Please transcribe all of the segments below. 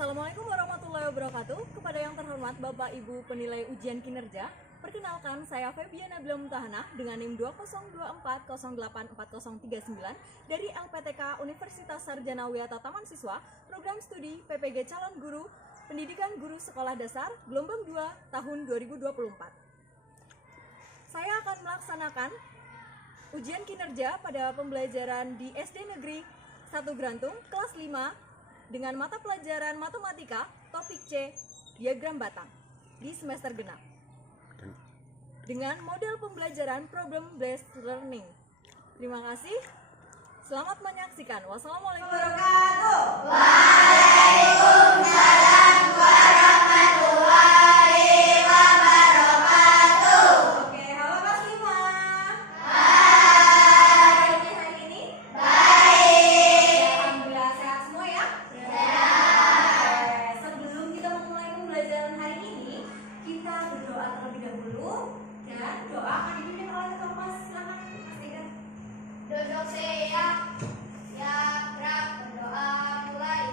Assalamualaikum warahmatullahi wabarakatuh. Kepada yang terhormat Bapak Ibu penilai ujian kinerja, perkenalkan saya Febiana Nabila Mutahanah dengan NIM 2024084039 dari LPTK Universitas Sarjana Wiyata Taman Siswa, Program Studi PPG Calon Guru Pendidikan Guru Sekolah Dasar Gelombang 2 tahun 2024. Saya akan melaksanakan ujian kinerja pada pembelajaran di SD Negeri 1 Grantung kelas 5 dengan mata pelajaran matematika topik C, diagram batang di semester genap dengan model pembelajaran problem based learning. Terima kasih. Selamat menyaksikan. Wassalamualaikum warahmatullahi wabarakatuh. Waalaikumsalam warahmatullahi wabarakatuh. Oke, halo kelas 5. Hai. Hari ini? Baik. Alhamdulillah sehat semua ya? Sehat. Sebelum kita memulai pembelajaran hari ini, kita berdoa terlebih dahulu. Dan doa akan dipimpin oleh Ketua Kelas. Silakan Mas Ega. Duduk siap. Siap, gerak, berdoa mulai.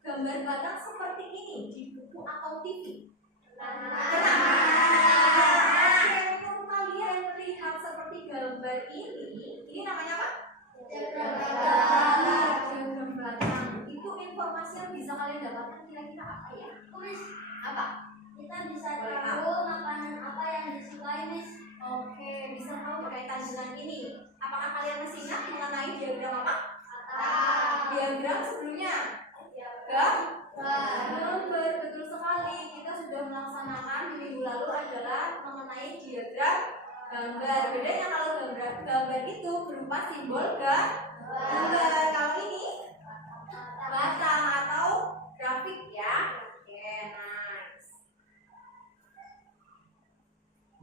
Gambar batang seperti ini di buku atau TV. Kalau kalian melihat seperti gambar ini namanya apa? Diagram batang. Itu informasi yang bisa kalian dapatkan kira-kira apa ya? Apa? Kita bisa tahu makanan apa yang disukai, Miss. Oke, bisa tahu berkaitan dengan ini. Apakah kalian masih ingat mengenai diagram apa? Diagram sebelumnya. Gambar, betul sekali. Kita sudah melaksanakan di minggu lalu adalah mengenai diagram gambar. Bedanya kalau gambar itu berupa berupa simbol gambar. Kalau ini batang atau grafik ya. Oke, nice.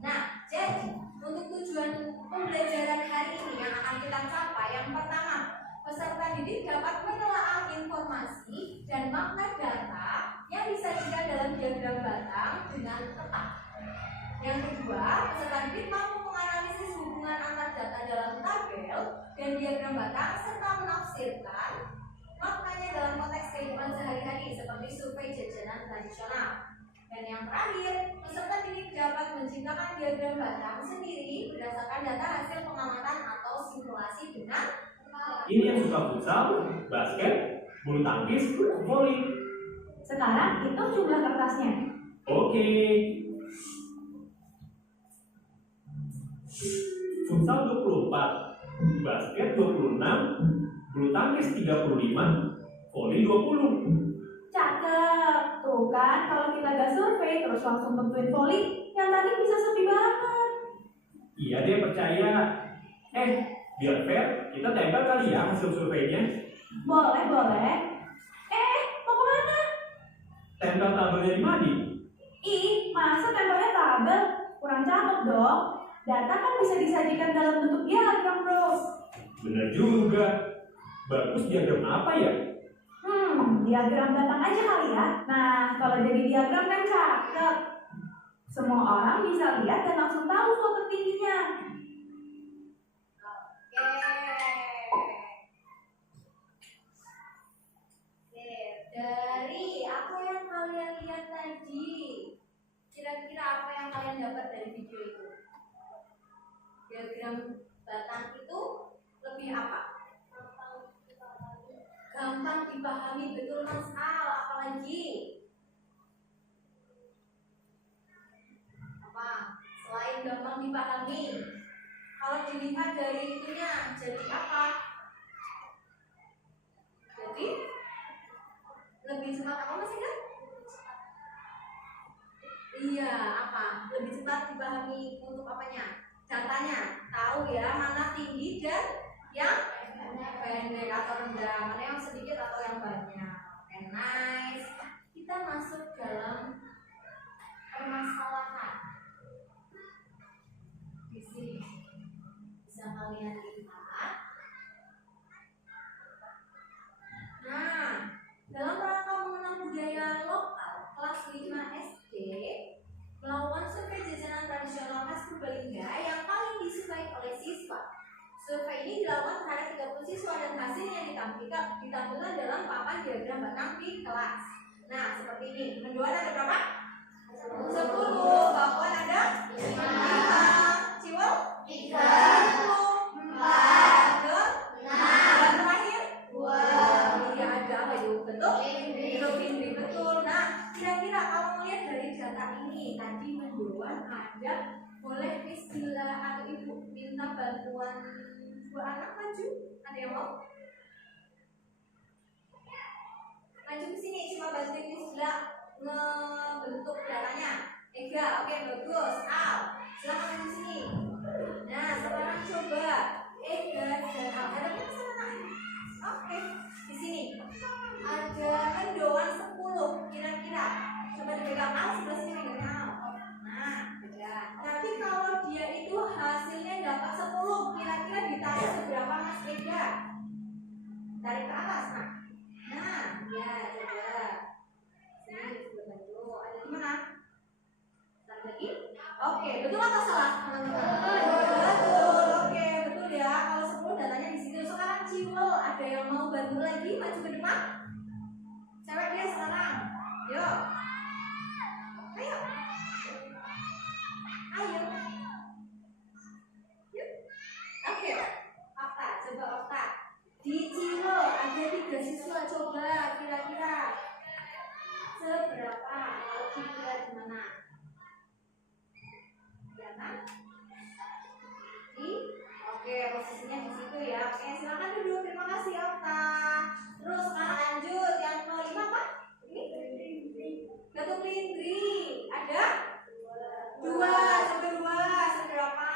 Nah, jadi untuk tujuan pembelajaran hari ini yang akan kita capai, yang pertama, peserta didik dapat menelaah informasi dan makna data yang disajikan dalam diagram batang dengan tepat. Yang kedua, peserta didik mampu menganalisis hubungan antar data dalam tabel dan diagram batang serta menafsirkan maknanya dalam konteks kehidupan sehari-hari seperti survei jajanan tradisional. Dan yang terakhir, peserta didik dapat menciptakan diagram batang sendiri berdasarkan data hasil pengamatan atau simulasi dengan ini yang suka futsal, basket, bulu tangkis, voli. Sekarang hitung jumlah kertasnya. Oke. Futsal 24, basket 26, bulu tangkis 35, voli 20. Cakep. Tuh kan, kalau kita gak survei terus langsung tentuin voli, yang tadi bisa sepi banget. Iya deh, percaya. Biar fair, kita tempel kali ya hasil surveinya. Boleh. Mau kemana? Tempel tabelnya di mana? Ih, masa tempelnya tabel? Kurang cakep dong. Data kan bisa disajikan dalam bentuk diagram, bro. Bener juga. Bagus diagram apa ya? Diagram batang aja kali ya. Nah, kalau jadi diagram kan cakep. Semua orang bisa lihat dan langsung tahu foto tingginya. Dari apa yang kalian lihat tadi, kira-kira apa yang kalian dapat dari video itu? Diagram batang itu lebih apa? Gampang dipahami, betul Mas Al. Apalagi? Apa? Selain gampang dipahami, kalau dilihat dari itunya, jadi apa? Jadi lebih cepat apa Mas Ida? Iya, apa? Lebih cepat dipahami untuk apanya? Datanya. Tahu ya mana tinggi dan yang pendek atau rendah, mana yang sedikit atau yang banyak. Oke, nice. Kita masuk dalam permasalahan. Di sini bisa kalian lihat. Nah, dalam rangka mengenal budaya lokal, kelas 5 SD melakukan survei jajanan tradisional khas Purbalingga yang paling disukai oleh siswa. Survei ini dilakukan terhadap 30 siswa dan hasilnya ditampilkan dalam papan diagram batang di kelas. Nah, seperti ini. Mendoan ada berapa? 10. Bakwan ada 5. Ciwel 3. 4. Dan terakhir 2. Iya, ada apa itu? Betul? Ini betul. Nah, kira-kira kalau melihat dari data ini tadi mendoan ada, boleh bismillah atau ibu minta bantuan dua anak maju? Ada yang mau? Maju ke sini, cuma bantuin bismillah ngebentuk datanya. Ega, oke bagus. Al, silakan maju sini. Nah, sekarang coba Ega dan Al. Ada yang sana? Oke, di sini ada mendoan 10 kira-kira. Coba dipegang Al, sebelah sini megangnya Al. Nah, beda. Tapi kalau dia itu hasilnya dapat 10, kira-kira ditarik seberapa Mas Ega? Tarik ke atas, nah, ya coba. Sini coba dulu. Ada di mana? Tarik lagi. Oke, betul atau salah? Betul. Oke, betul ya. Kalau 10 datanya di situ. Sekarang Ciwel, ada yang mau bantu lagi maju ke depan? Cewek dia sekarang. Yuk. Ayo. Yuk. Oke. Okta, coba Okta. Di Ciwel ada 3 siswa, coba kira-kira seberapa? Kalau 3 di mana? Ya kan? Oke, posisinya di situ ya. Oke, silakan duduk. Terima kasih Okta. Terus sekarang lanjut yang 05 apa? Ini? Gatung Lindri. Ada? 2. Coba 2 seberapa?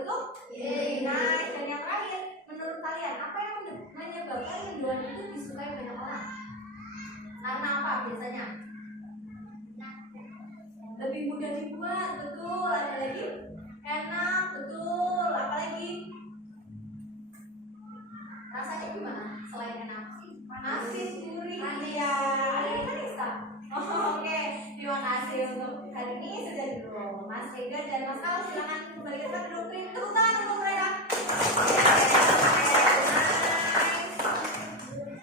betul? Nice. Dan yang terakhir, menurut kalian apa yang menyebabkan mendoan itu disukai banyak orang? Karena apa biasanya? Lebih mudah dibuat, betul. Ada lagi? Enak, betul. Apa lagi? Rasanya gimana? Selain enak, asin, gurih, iya. Ada yang manis tak? Oh, oke. Terima kasih untuk hari ini sudah dulu. Mas Vega dan Mas Al silakan kembali ke blueprint. Tepuk tangan untuk mereka.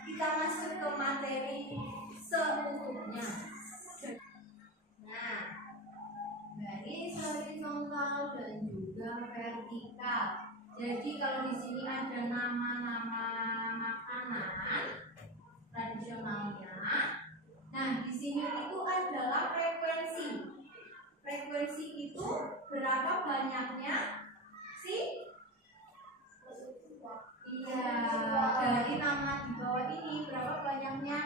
Kita masuk ke materi selanjutnya. Nah, garis horizontal dan juga vertikal. Jadi kalau di sini ada nama-nama makanan tradisionalnya. Nah, di sini itu adalah frekuensi. Frekuensi itu berapa banyaknya si? Iya, dari nama di bawah ini berapa banyaknya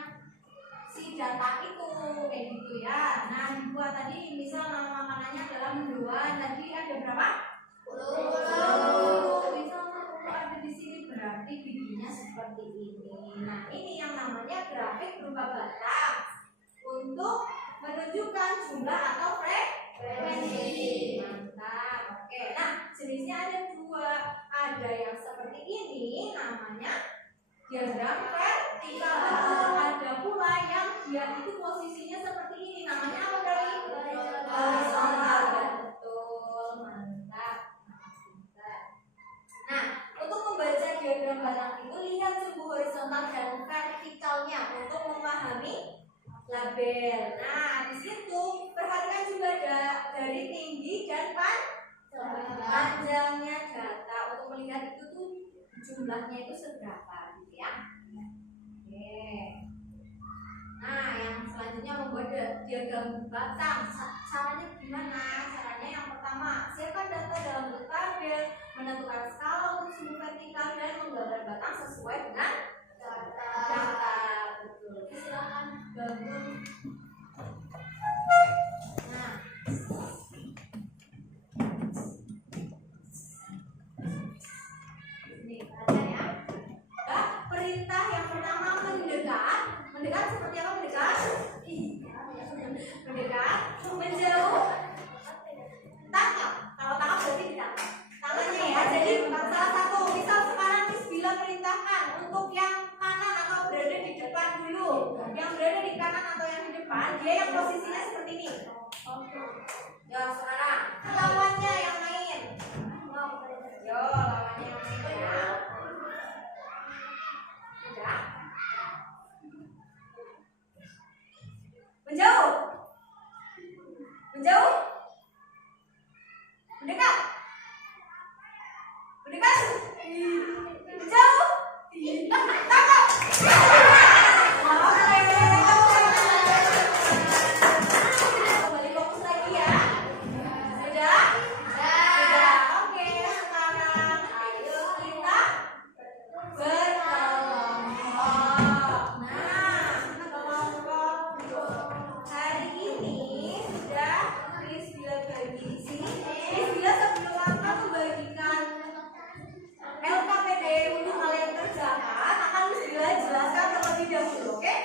si data itu, kayak gitu ya. Nah, dibuat tadi misal nama makanannya adalah mendoan, tadi ada berapa? 10. Misal ada di sini berarti bikinnya seperti ini. Nah, ini yang namanya grafik berupa batang untuk menunjukkan jumlah atau frekuensi. Mantap. Oke. Nah, jenisnya ada dua. Ada yang seperti ini, namanya diagram vertikal. Ada pula yang dia itu posisinya seperti ini, namanya apa tadi? Horizontal. Betul. Mantap. Nah, untuk membaca diagram batang itu lihat sumbu horizontal dan vertikalnya untuk memahami label. Nah, di situ perhatikan juga ada dari tinggi dan panjangnya data untuk melihat itu tuh jumlahnya itu seberapa, gitu ya. Oke. Nah, yang selanjutnya membuat diagram batang. Caranya gimana? Caranya yang pertama, siapkan data dalam bentuk tabel, menentukan skala untuk sumbu vertikal dan menggambar batang sesuai dengan data. Betul. Silakan bangun. Nah, ini perhatian ya. Perintah yang pertama mendekat. Mendekat seperti apa mendekat? Mendekat, menjauh, tangkap. Kalau tangkap berarti ditangkap. Tangannya ya. Jadi salah satu. Misal sekarang Miss Bila perintahkan untuk yang kanan atau berada di depan dulu. Yang berada di kanan atau yang di depan, dia yang posisinya seperti ini. Ya sekarang lawannya yang main. Yo, lawannya yang main ya. Udah. Menjauh. Menjauh. Mendekat. Mendekat. Menjauh. Tangkap. Kembali fokus lagi ya. Sudah? Sudah. Oke, sekarang ayo kita berkelompok. Nah, kelompok hari ini sudah Miss Bila bagi di sini. Miss Bila sebelum akan membagikan LKPD untuk kalian kerjakan, akan Miss Bila jelaskan terlebih dahulu, oke?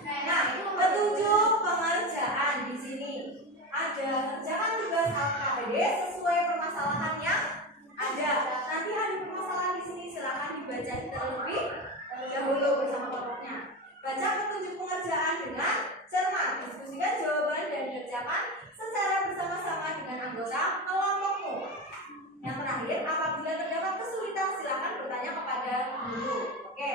Nah, petunjuk pengerjaan di sini ada kerjakan tugas LKPD sesuai permasalahan yang ada. Nanti ada permasalahan di sini, silakan dibaca terlebih dahulu bersama kelompoknya. Baca petunjuk pengerjaan dengan cermat, diskusikan jawaban dan kerjakan secara bersama-sama dengan anggota kelompokmu. Yang terakhir, apabila terdapat kesulitan silakan bertanya kepada guru. Oke.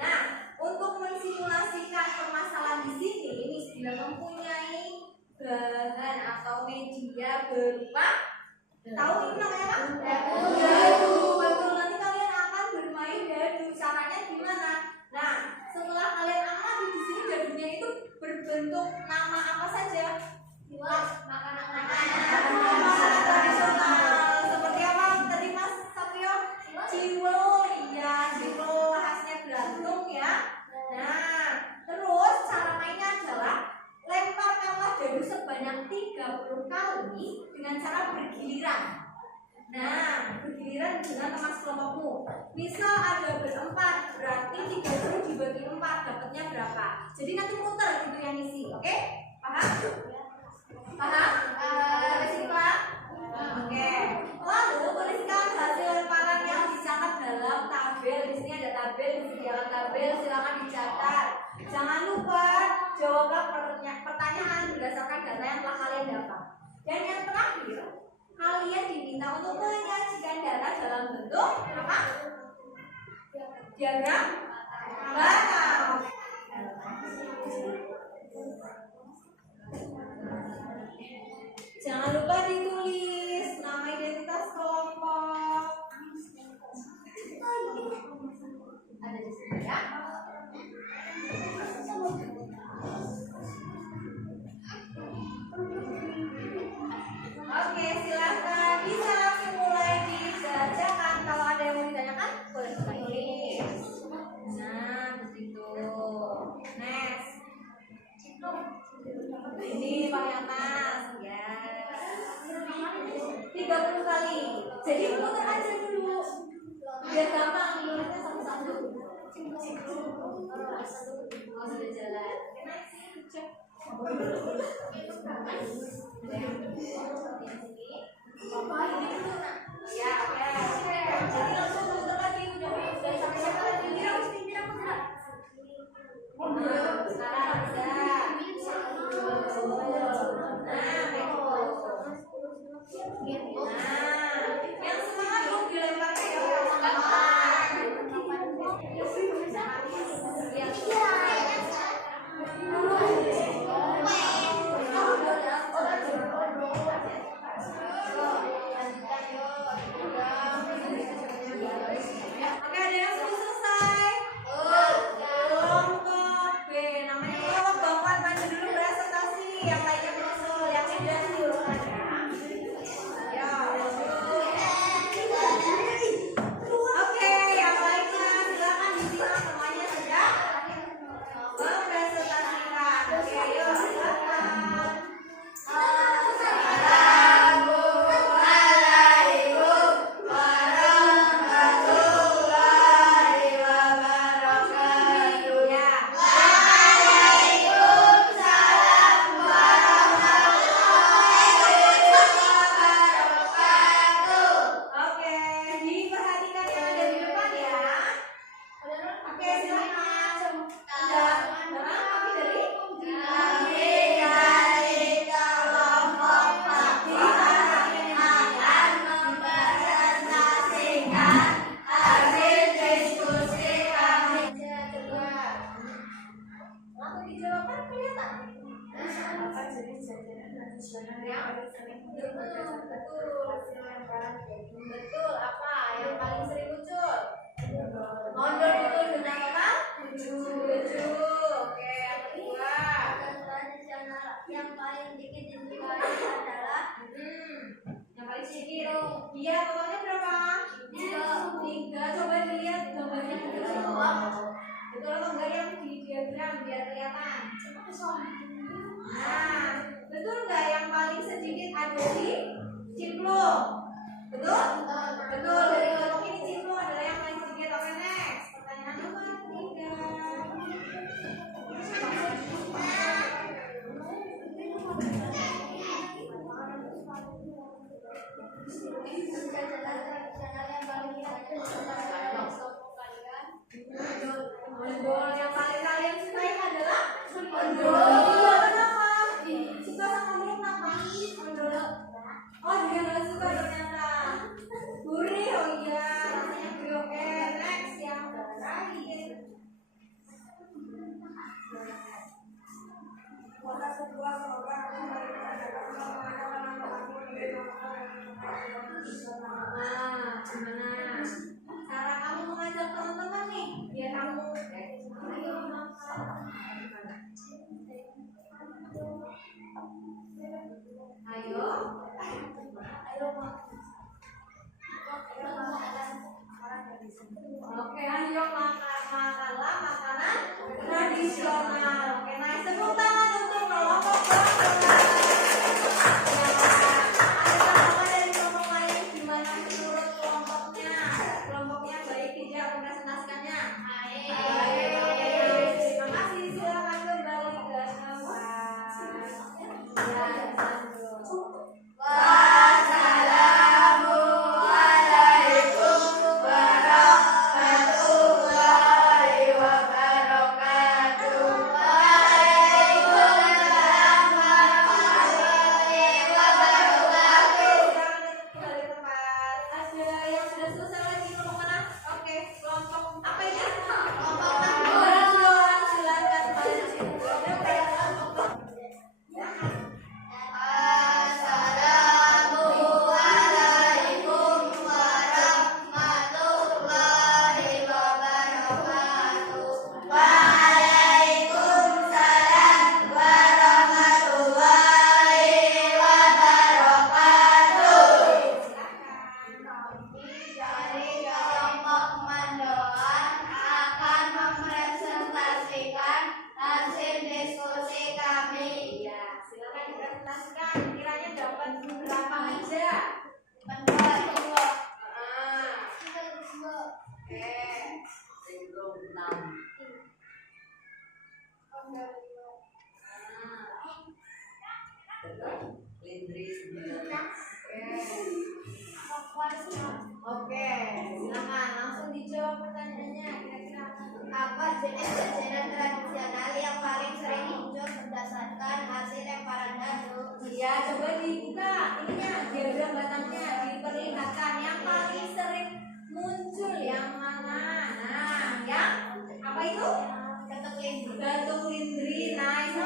Nah, untuk mensimulasikan permasalahan di sini, Miss Bila mempunyai bahan atau media berupa tahu ini namanya apa? Dadu. Betul, nanti kalian akan bermain dadu. Caranya gimana? Nah, setelah kalian amati di sini dadunya itu berbentuk nama apa saja? Makanan tradisional. Seperti apa tadi Mas Satrio? Ciwo, iya, ciwo khasnya Belatung ya. Nah, terus cara mainnya adalah lemparkanlah dadu sebanyak 30 kali dengan cara bergiliran. Nah, kelompokmu. Misal ada berempat, berarti 30 dibagi 4 dapatnya berapa? Jadi nanti muter gitu yang isi, oke? Paham? Paham? Sampai sini Pak? Oke. Lalu tuliskan hasil hafalan yang dicatat dalam tabel. Di sini ada tabel, disediakan tabel, silakan dicatat. Jangan lupa jawablah pertanyaan berdasarkan data yang telah kalian dapat. Dan yang terakhir, kalian diminta untuk menyajikan data dalam bentuk apa? Diagram batang. Jangan lupa ditulis nama identitas kelompok. Ada di sini ya. Oke, silakan bisa langsung mulai dibacakan. Kalau ada yang mau ditanyakan, boleh tulis. Nah, begitu. Next. Ini pakai atas, ya. 30 kali. Jadi putar aja dulu. Biar gampang nulisnya satu-satu. Oh, sudah jalan. Ya, oke. Jadi langsung putar lagi. Udah sampai siapa lagi? Sekarang bisa. Yang semangat dong dilempar ke orang semangat. Oke, ada yang sudah selesai? Kelompok B, namanya kelompok Bapak baca dulu presentasi, yang lainnya menyusul, yang sudah diurutkan ya. Oke, yang lainnya silakan disimak semuanya sudah mempresentasikan. Oke, ayo silakan. Oke, diperhatikan yang ada di depan ya. Oke, silakan. Udah kami dari langsung dijawab kan kelihatan. Betul, apa yang paling sering muncul? Mondor betul dengan total 7. Oke, yang kedua. Yang paling dikit adalah yang paling sedikit. Iya, totalnya berapa? 3. Coba dilihat gambarnya betul atau enggak yang di diagram biar kelihatan. Nah, betul enggak yang paling sedikit ada di cimplung? Betul? Betul. Dari kelompok ini cimplung adalah yang paling sedikit. Oke, next. Pertanyaan nomor 3. Ondol yang paling kalian sukai adalah ondol. Kenapa? Suka sama ondol kenapa? Ondol. Oh, dia nggak suka ternyata. jenis jajanan tradisional yang paling sering muncul berdasarkan hasil lemparan dadu. Ya, coba dibuka ininya, diagram batangnya, diperlihatkan yang paling sering muncul yang mana. Nah, yang apa itu? Datuk lindri. Datuk lindri. Nice.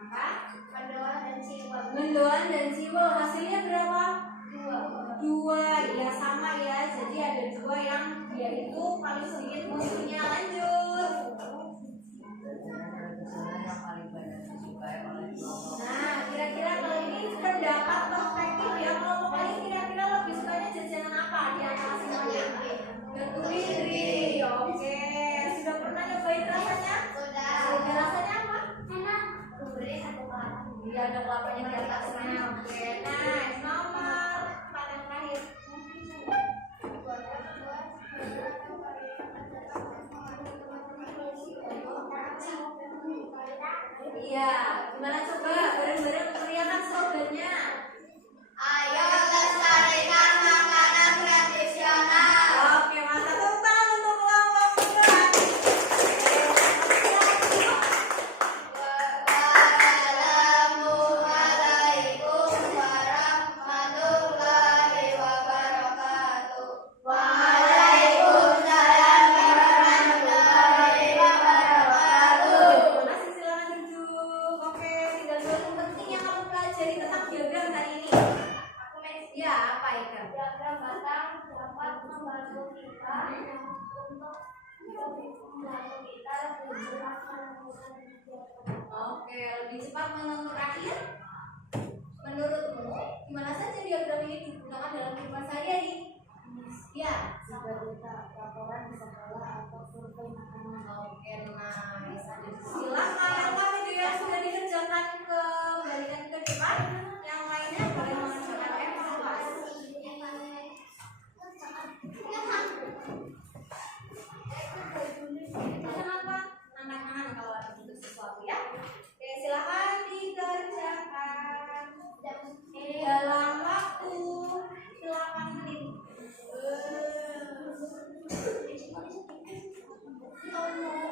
Apa? Mendoan dan siwak. Mendoan dan siwak. Hasilnya berapa? 2. 2. Ya sama ya. Jadi ada 2 yang dia itu paling sedikit munculnya. Lanjut. Nah, kira-kira kalau ini pendapat perspektif ya, kelompok ini kira-kira lebih sukanya jajanan apa di antara semuanya? Datuk lindri. Oke. Sudah pernah nyobain rasanya? Sudah. Sudah rasanya apa? Enak. Gurih atau kelapa? Iya, ada kelapanya di atasnya. Oke, nice. Nomor 4 yang terakhir. Iya, gimana coba bareng-bareng teriakan slogannya? Ayo lestarikan makanan tradisional. Oke, masa tepuk tangan untuk kelompok bergerak. Wassalamualaikum warahmatullahi wabarakatuh. Waalaikumsalam warahmatullahi wabarakatuh. Terima kasih, silakan duduk. Oke, tinggal 2 yang penting yang kamu pelajari tentang diagram hari ini. Ya, apa itu? Diagram batang dapat membantu kita Oke, lebih cepat menentukan akhir. Menurutmu, gimana saja diagram ini digunakan dalam kehidupan sehari-hari? Ya, jika kita laporan di sekolah atau survei makanan. oke, nice. Silakan yang mana video yang sudah dikerjakan kembalikan ke depan. Yang lainnya boleh mengerjakan evaluasi. Kenapa? Angkat-angkat kalau ada butuh sesuatu ya. Oke, silakan dikerjakan dalam waktu 8 menit.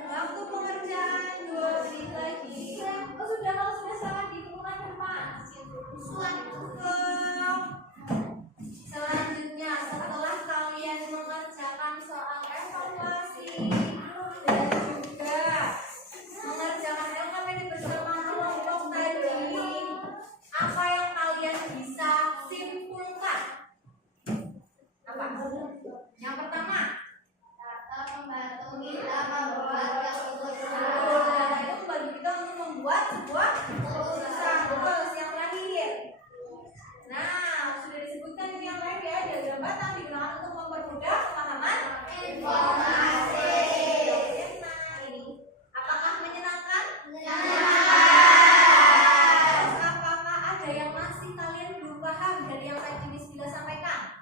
Waktu pengerjaan 2 menit lagi. Oh sudah, kalau sudah salah ditemukan depan. Selanjutnya, setelah kalian mengerjakan soal evaluasi dan juga mengerjakan LKPD bersama kelompok tadi, apa yang kalian bisa simpulkan? Apa? Yang pertama, Data membantu kita membuat keputusan. data itu membantu kita untuk membuat sebuah keputusan. Terus yang terakhir, nah sudah disebutkan ini yang terakhir ya, diagram batang digunakan untuk mempermudah pemahaman Informasi. Nah ini, apakah menyenangkan? Menyenangkan. Terus apakah ada yang masih kalian belum paham dari yang tadi Miss Bila sampaikan?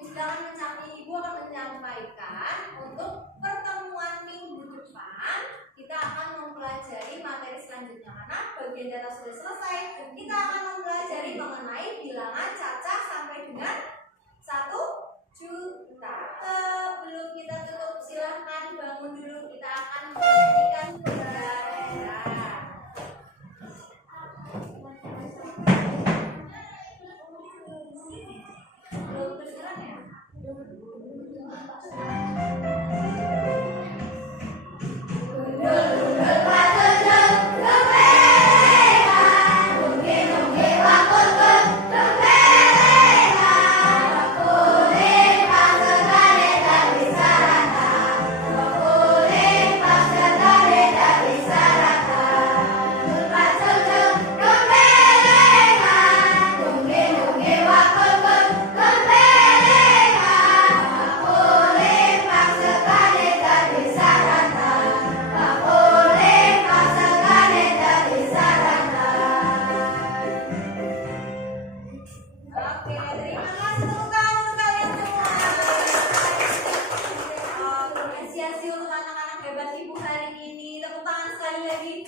Sekarang Miss Bila Ibu akan menyampaikan untuk pertemuan minggu depan kita akan mempelajari materi selanjutnya, karena bagian data sudah selesai. Kita akan mempelajari mengenai bilangan cacah sampai dengan 1 juta. Sebelum kita tutup, silahkan bangun dulu, kita akan menyanyikan berada. Belum kedengeran ya? Oke, terima kasih tepuk tangan untuk kalian semua. Apresiasi untuk anak-anak hebat Ibu hari ini. Tepuk tangan sekali lagi.